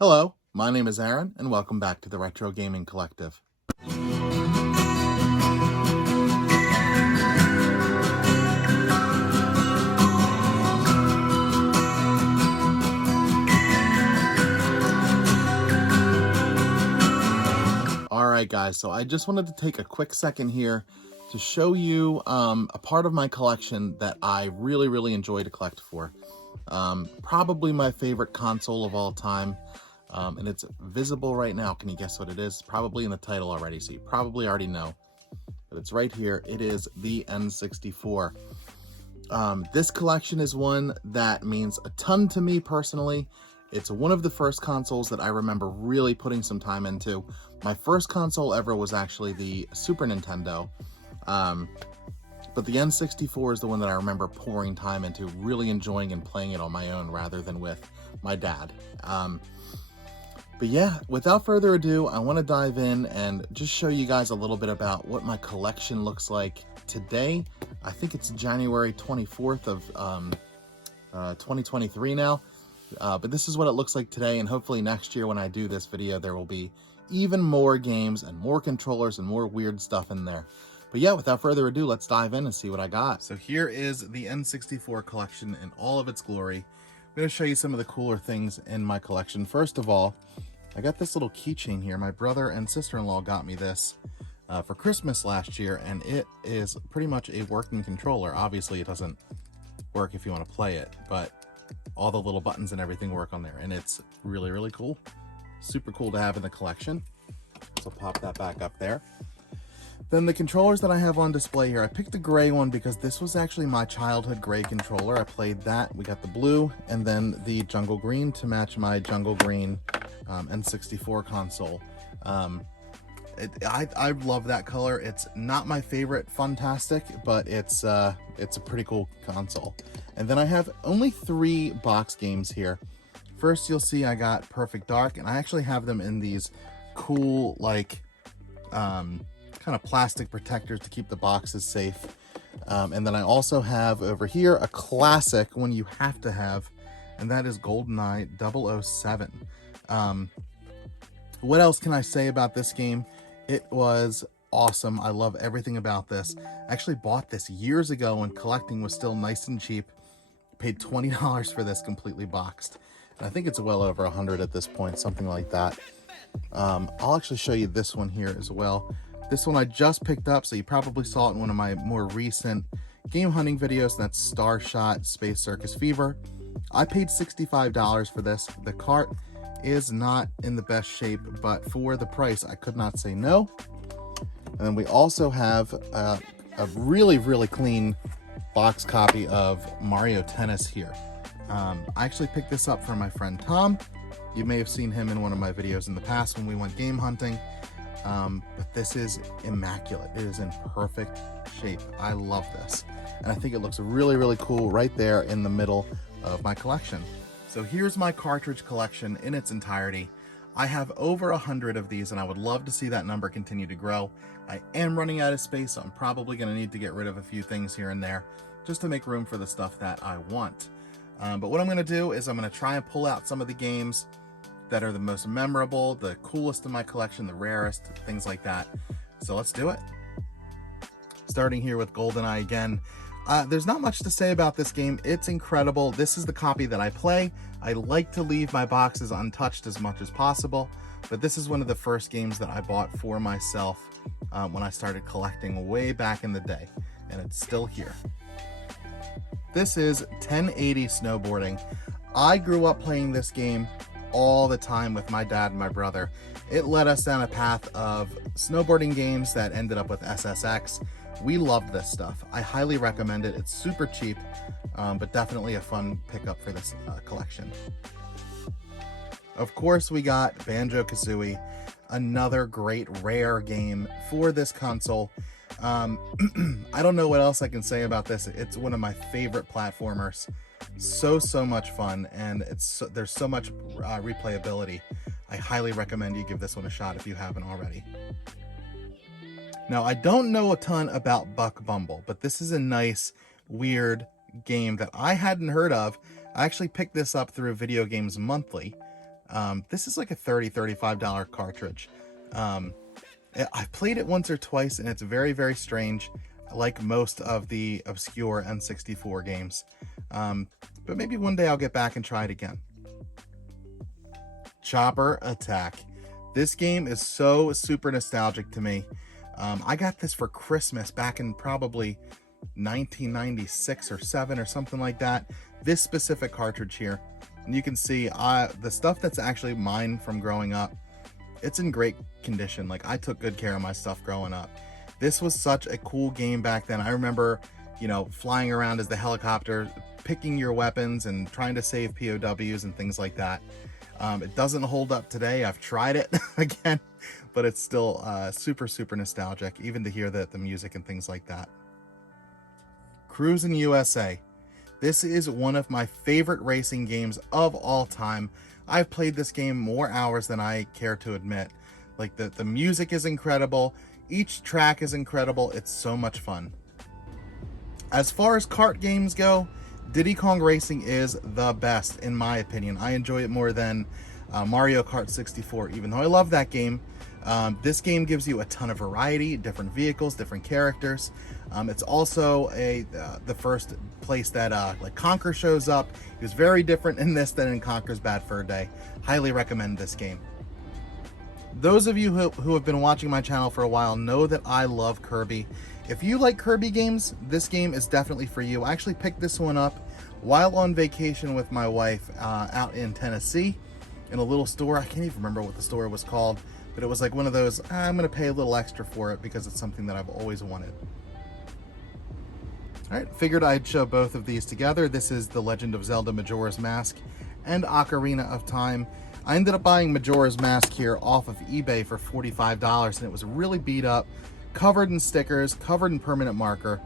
Hello, my name is Aaron, and welcome back to the Retro Gaming Collective. Alright guys, so I just wanted to take a quick second here to show you a part of my collection that I really enjoy to collect for. Probably my favorite console of all time. And it's visible right now. Can you guess what it is? Probably in the title already, so you probably already know. But it's right here. It is the N64. This collection is one that means a ton to me personally. It's one of the first consoles that I remember really putting some time into. My first console ever was actually the Super Nintendo. But the N64 is the one that I remember pouring time into, really enjoying and playing it on my own rather than with my dad. But yeah, without further ado, I want to dive in and just show you guys a little bit about what my collection looks like today. I think it's January 24th of 2023 now. But this is what it looks like today, and hopefully next year when I do this video, there will be even more games and more controllers and more weird stuff in there. But yeah, without further ado, let's dive in and see what I got. So here is the N64 collection in all of its glory. I'm going to show you some of the cooler things in my collection. First of all, I got this little keychain here. My brother and sister-in-law got me this for Christmas last year, and it is pretty much a working controller. Obviously, it doesn't work if you want to play it, but all the little buttons and everything work on there, and it's really cool. Super cool to have in the collection. So pop that back up there. Then the controllers that I have on display here, I picked the gray one because this was actually my childhood gray controller. I played that. We got the blue and then the jungle green to match my jungle green N64 console. I love that color. It's not my favorite Funtastic, but it's a pretty cool console. And then I have only 3 box games here. First, you'll see I got Perfect Dark, and I actually have them in these cool, like, kind of plastic protectors to keep the boxes safe. And then I also have over here a classic one you have to have, and that is GoldenEye 007. What else can I say about this game? It was awesome. I love everything about this. I actually bought this years ago when collecting was still nice and cheap. Paid $20 for this completely boxed. And I think it's well over 100 at this point, something like that. I'll actually show you this one here as well. This one I just picked up, so you probably saw it in one of my more recent game hunting videos. That's Starshot Space Circus Fever. I paid $65 for this. The cart is not in the best shape, but for the price, I could not say no. And then we also have a really clean box copy of Mario Tennis here. I actually picked this up from my friend Tom. You may have seen him in one of my videos in the past when we went game hunting. But this is immaculate. It is in perfect shape. I love this. And I think it looks really cool right there in the middle of my collection. So here's my cartridge collection in its entirety. I have over 100 of these, and I would love to see that number continue to grow. I am running out of space, so I'm probably going to need to get rid of a few things here and there just to make room for the stuff that I want. But what I'm going to do is I'm going to try and pull out some of the games that are the most memorable, the coolest in my collection, the rarest, things like that. So let's do it. Starting here with GoldenEye again. There's not much to say about this game. It's incredible. This is the copy that I play. I like to leave my boxes untouched as much as possible, but this is one of the first games that I bought for myself when I started collecting way back in the day, and it's still here. This is 1080 Snowboarding. I grew up playing this game all the time with my dad and my brother. It led us down a path of snowboarding games that ended up with SSX. We loved this stuff. I highly recommend it. It's super cheap, but definitely a fun pickup for this collection. Of course, we got Banjo-Kazooie, another great rare game for this console. I don't know what else I can say about this. It's one of my favorite platformers. So much fun, and there's so much replayability. I highly recommend you give this one a shot if you haven't already. Now, I don't know a ton about Buck Bumble, but this is a nice, weird game that I hadn't heard of. I actually picked this up through Video Games Monthly, This is like a $30-$35 cartridge. I've played it once or twice, and it's very, very strange, like most of the obscure N64 games. But maybe one day I'll get back and try it again. Chopper Attack. This game is so super nostalgic to me. I got this for Christmas back in probably 1996 or 7 or something like that. This specific cartridge here. And you can see the stuff that's actually mine from growing up, it's in great condition. Like, I took good care of my stuff growing up. This was such a cool game back then. I remember, flying around as the helicopter, picking your weapons and trying to save POWs and things like that. It doesn't hold up today. I've tried it again, but it's still super, super nostalgic, even to hear the music and things like that. Cruisin' USA. This is one of my favorite racing games of all time. I've played this game more hours than I care to admit. Like, the music is incredible. Each track is incredible. It's so much fun. As far as kart games go, Diddy Kong Racing is the best, in my opinion. I enjoy it more than Mario Kart 64, even though I love that game. This game gives you a ton of variety, different vehicles, different characters. It's also the first place that like Conker shows up. He was very different in this than in Conker's Bad Fur Day. Highly recommend this game. Those of you who have been watching my channel for a while know that I love Kirby. If you like Kirby games, this game is definitely for you. I actually picked this one up while on vacation with my wife out in Tennessee in a little store. I can't even remember what the store was called, but it was like one of those, I'm going to pay a little extra for it because it's something that I've always wanted. Alright, figured I'd show both of these together. This is The Legend of Zelda Majora's Mask and Ocarina of Time. I ended up buying Majora's Mask here off of eBay for $45, and it was really beat up, covered in stickers, covered in permanent marker,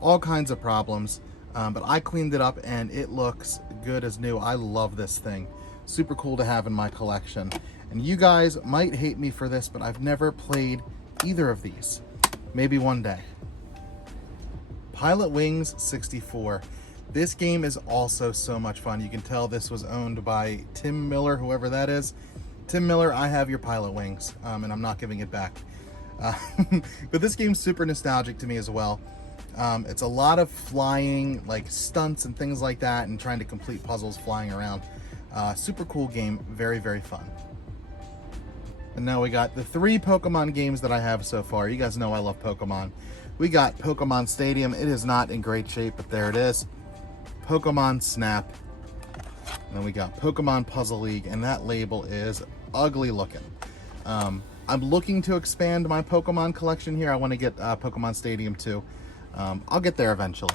all kinds of problems. But I cleaned it up and it looks good as new. I love this thing. Super cool to have in my collection. And you guys might hate me for this, but I've never played either of these. Maybe one day. Pilotwings 64. This game is also so much fun. You can tell this was owned by Tim Miller, whoever that is. Tim Miller, I have your Pilotwings, and I'm not giving it back. But this game's super nostalgic to me as well. It's a lot of flying, like stunts and things like that, and trying to complete puzzles flying around. Super cool game, very, very fun. And now we got the 3 Pokemon games that I have so far. You guys know I love Pokemon. We got Pokemon Stadium. It is not in great shape, but there it is. Pokemon Snap. And then we got Pokemon Puzzle League, and that label is ugly looking. I'm looking to expand my Pokemon collection here. I want to get Pokemon Stadium too. I'll get there eventually.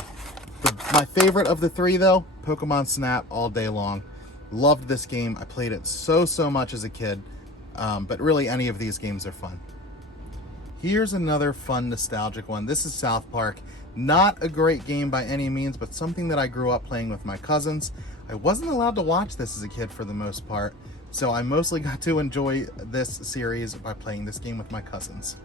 My favorite of the 3 though, Pokemon Snap all day long. Loved this game. I played it so much as a kid. But really any of these games are fun. Here's another fun nostalgic one. This is South Park. Not a great game by any means, but something that I grew up playing with my cousins. I wasn't allowed to watch this as a kid for the most part, so I mostly got to enjoy this series by playing this game with my cousins.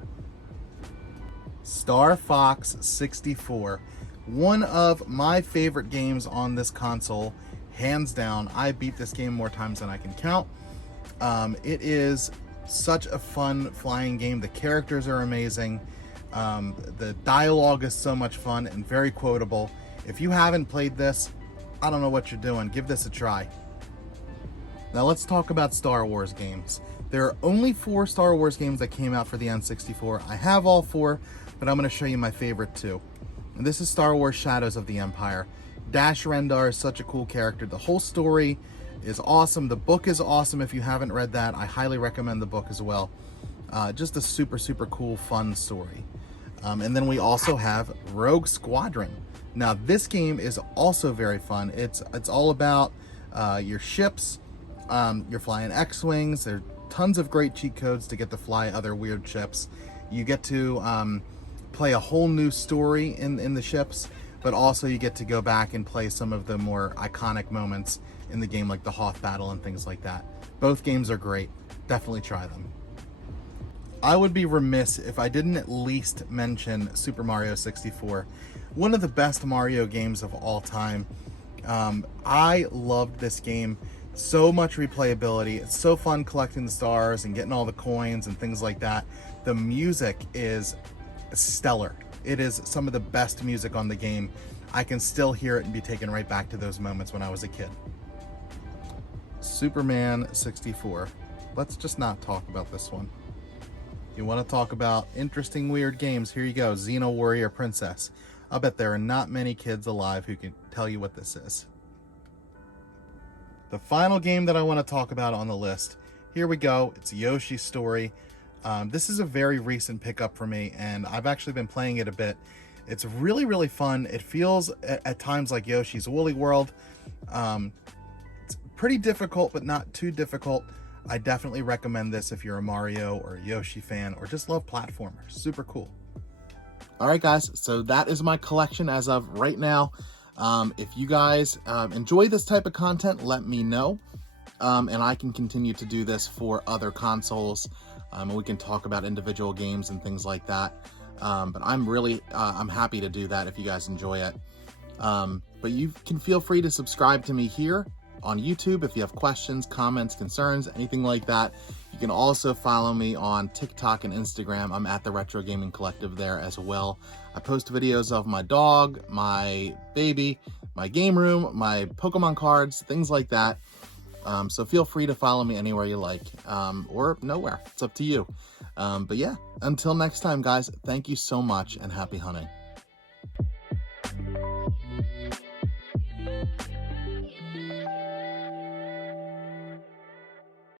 Star Fox 64. One of my favorite games on this console, hands down. I beat this game more times than I can count. It is such a fun flying game. The characters are amazing. The dialogue is so much fun and very quotable. If you haven't played this, I don't know what you're doing. Give this a try. Now let's talk about Star Wars games. There are only 4 Star Wars games that came out for the N64. I have all 4, but I'm going to show you my favorite 2. And this is Star Wars Shadows of the Empire. Dash Rendar is such a cool character. The whole story is awesome. The book is awesome. If you haven't read that, I highly recommend the book as well. Just a super cool, fun story. And then we also have Rogue Squadron. Now this game is also very fun. It's all about your ships. You're flying X-Wings. There are tons of great cheat codes to get to fly other weird ships. You get to play a whole new story in the ships, but also you get to go back and play some of the more iconic moments in the game, like the Hoth battle and things like that. Both games are great. Definitely try them. I would be remiss if I didn't at least mention Super Mario 64. One of the best Mario games of all time. I loved this game. So much replayability. It's so fun collecting the stars and getting all the coins and things like that. The music is stellar. It is some of the best music on the game. I can still hear it and be taken right back to those moments when I was a kid. Superman 64. Let's just not talk about this one. You want to talk about interesting, weird games? Here you go, Xena Warrior Princess. I'll bet there are not many kids alive who can tell you what this is. The final game that I want to talk about on the list, here we go. It's Yoshi's Story. This is a very recent pickup for me, and I've actually been playing it a bit. It's really, really fun. It feels at times like Yoshi's Woolly World. It's pretty difficult, but not too difficult. I definitely recommend this if you're a Mario or a Yoshi fan or just love platformers. Super cool. All right, guys, so that is my collection as of right now. If you guys enjoy this type of content, let me know, and I can continue to do this for other consoles, and we can talk about individual games and things like that. But I'm happy to do that if you guys enjoy it. But you can feel free to subscribe to me here on YouTube if you have questions, comments, concerns, anything like that. You can also follow me on TikTok and Instagram. I'm at the Retro Gaming Collective there as well. I post videos of my dog, my baby, my game room, my Pokemon cards, things like that. So feel free to follow me anywhere you like, or nowhere. It's up to you. But yeah, until next time, guys, thank you so much and happy hunting.